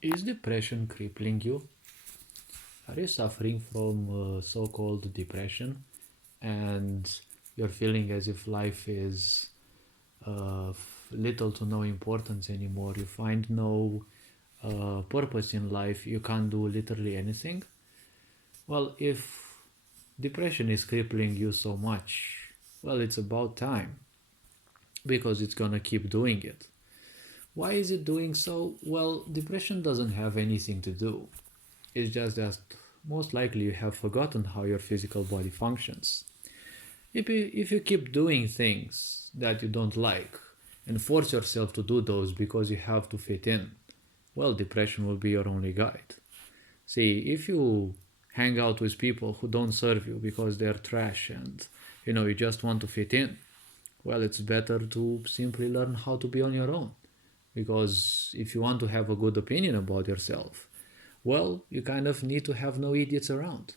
Is depression crippling you? Are you suffering from so-called depression and you're feeling as if life is little to no importance anymore? You find no purpose in life. You can't do literally anything. Well, if depression is crippling you so much, well, it's about time because it's gonna keep doing it. Why is it doing so? Well, depression doesn't have anything to do. It's just that most likely you have forgotten how your physical body functions. If you keep doing things that you don't like and force yourself to do those because you have to fit in, well, depression will be your only guide. See, if you hang out with people who don't serve you because they're trash and you just want to fit in, well, it's better to simply learn how to be on your own. Because if you want to have a good opinion about yourself, well, you kind of need to have no idiots around.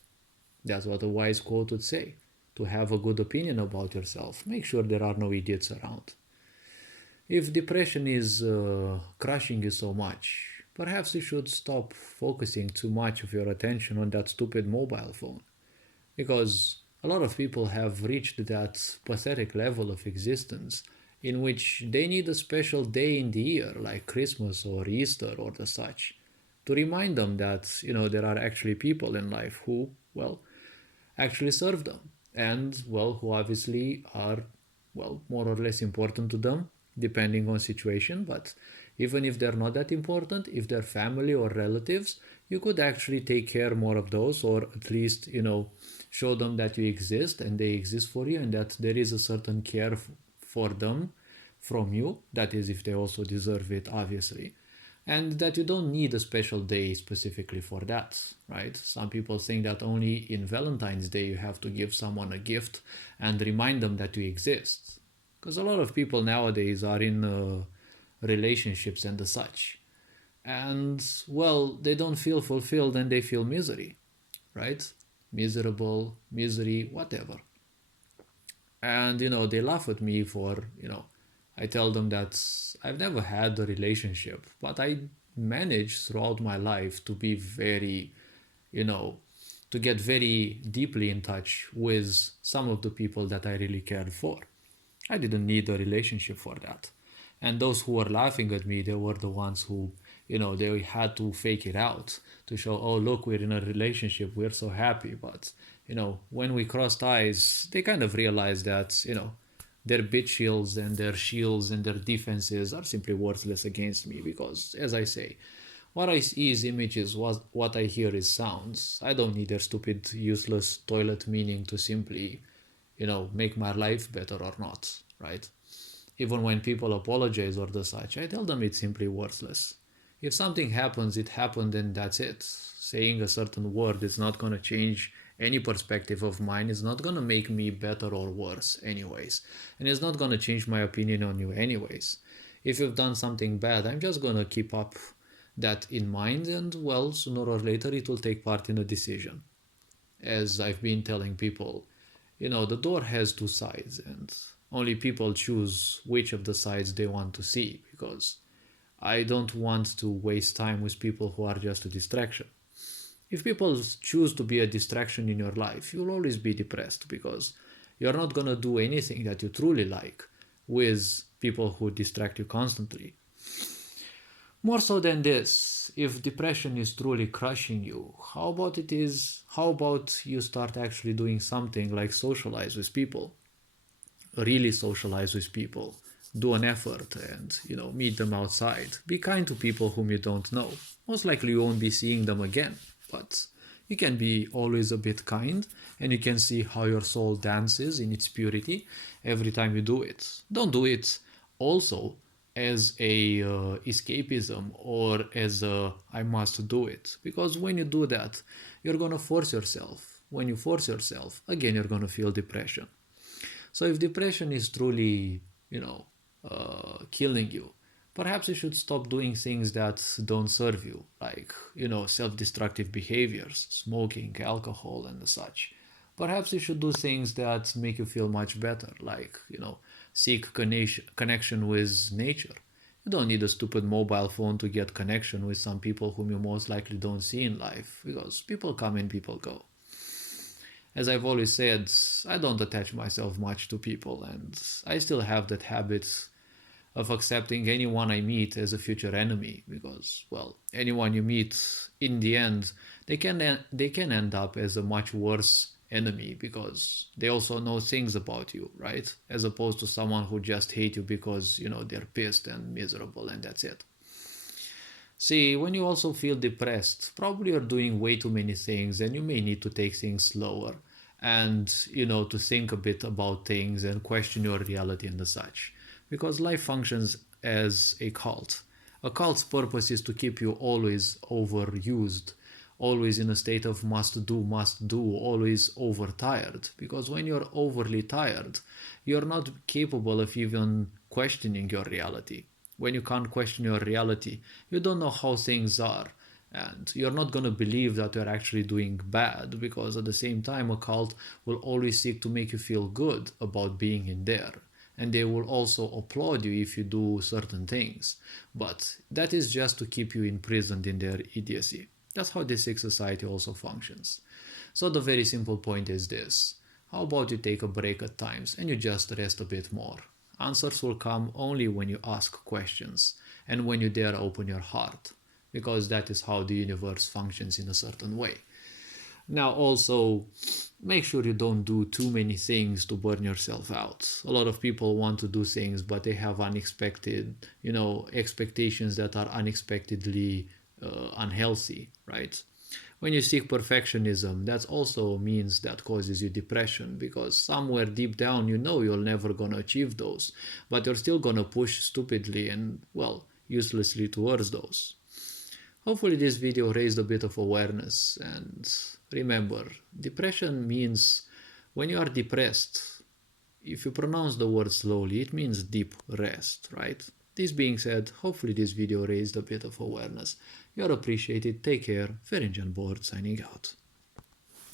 That's what a wise quote would say. To have a good opinion about yourself, make sure there are no idiots around. If depression is crushing you so much, perhaps you should stop focusing too much of your attention on that stupid mobile phone. Because a lot of people have reached that pathetic level of existence in which they need a special day in the year, like Christmas or Easter or the such, to remind them that there are actually people in life who, well, actually serve them, and well, who obviously are, well, more or less important to them depending on situation. But even if they're not that important, if they're family or relatives, you could actually take care more of those, or at least show them that you exist and they exist for you, and that there is a certain care for them from you. That is, if they also deserve it, obviously. And that you don't need a special day specifically for that, right? Some people think that only in Valentine's Day you have to give someone a gift and remind them that you exist. Because a lot of people nowadays are in relationships and the such. And, well, they don't feel fulfilled and they feel misery, right? Miserable, misery, whatever. And they laugh at me for I tell them that I've never had a relationship, but I managed throughout my life to be very you know to get very deeply in touch with some of the people that I really cared for. I didn't need a relationship for that. And those who were laughing at me, they were the ones who they had to fake it out to show, oh, look, we're in a relationship, we're so happy. But when we crossed eyes, they kind of realized that their bit shields and their shields and their defenses are simply worthless against me. Because, as I say, what I see is images, what I hear is sounds. I don't need their stupid useless toilet meaning to simply make my life better or not, right? Even when people apologize or the such, I tell them it's simply worthless. If something happens, it happened and that's it. Saying a certain word is not going to change any perspective of mine. It's not going to make me better or worse, anyways. And it's not going to change my opinion on you, anyways. If you've done something bad, I'm just going to keep up that in mind, and well, sooner or later it will take part in a decision. As I've been telling people, the door has two sides, and only people choose which of the sides they want to see, because I don't want to waste time with people who are just a distraction. If people choose to be a distraction in your life, you'll always be depressed because you're not going to do anything that you truly like with people who distract you constantly. More so than this, if depression is truly crushing you, how about you start actually doing something like socialize with people, really socialize with people, do an effort and meet them outside. Be kind to people whom you don't know. Most likely you won't be seeing them again, but you can be always a bit kind, and you can see how your soul dances in its purity every time you do it. Don't do it also as a escapism or as a I must do it, because when you do that, you're gonna force yourself. When you force yourself, again, you're gonna feel depression. So if depression is truly, killing you, perhaps you should stop doing things that don't serve you, like, self-destructive behaviors, smoking, alcohol, and such. Perhaps you should do things that make you feel much better, like, seek connection with nature. You don't need a stupid mobile phone to get connection with some people whom you most likely don't see in life, because people come and people go. As I've always said, I don't attach myself much to people, and I still have that habit of accepting anyone I meet as a future enemy, because, well, anyone you meet in the end, they can end up as a much worse enemy, because they also know things about you, right? As opposed to someone who just hate you because, they're pissed and miserable and that's it. See, when you also feel depressed, probably you're doing way too many things and you may need to take things slower and, to think a bit about things and question your reality and the such. Because life functions as a cult. A cult's purpose is to keep you always overused, always in a state of must do, always overtired. Because when you're overly tired, you're not capable of even questioning your reality. When you can't question your reality, you don't know how things are. And you're not going to believe that you're actually doing bad, because at the same time, a cult will always seek to make you feel good about being in there. And they will also applaud you if you do certain things. But that is just to keep you imprisoned in their idiocy. That's how this sick society also functions. So the very simple point is this: how about you take a break at times and you just rest a bit more? Answers will come only when you ask questions and when you dare open your heart, because that is how the universe functions in a certain way. Now, also, make sure you don't do too many things to burn yourself out. A lot of people want to do things, but they have unexpected, expectations that are unexpectedly unhealthy, right? When you seek perfectionism, that also means that causes you depression, because somewhere deep down you know you're never gonna achieve those, but you're still gonna push stupidly and, well, uselessly towards those. Hopefully this video raised a bit of awareness, and remember, depression means when you are depressed, if you pronounce the word slowly, it means deep rest, right? This being said, hopefully this video raised a bit of awareness. You're appreciated. Take care. Ferenc Board signing out.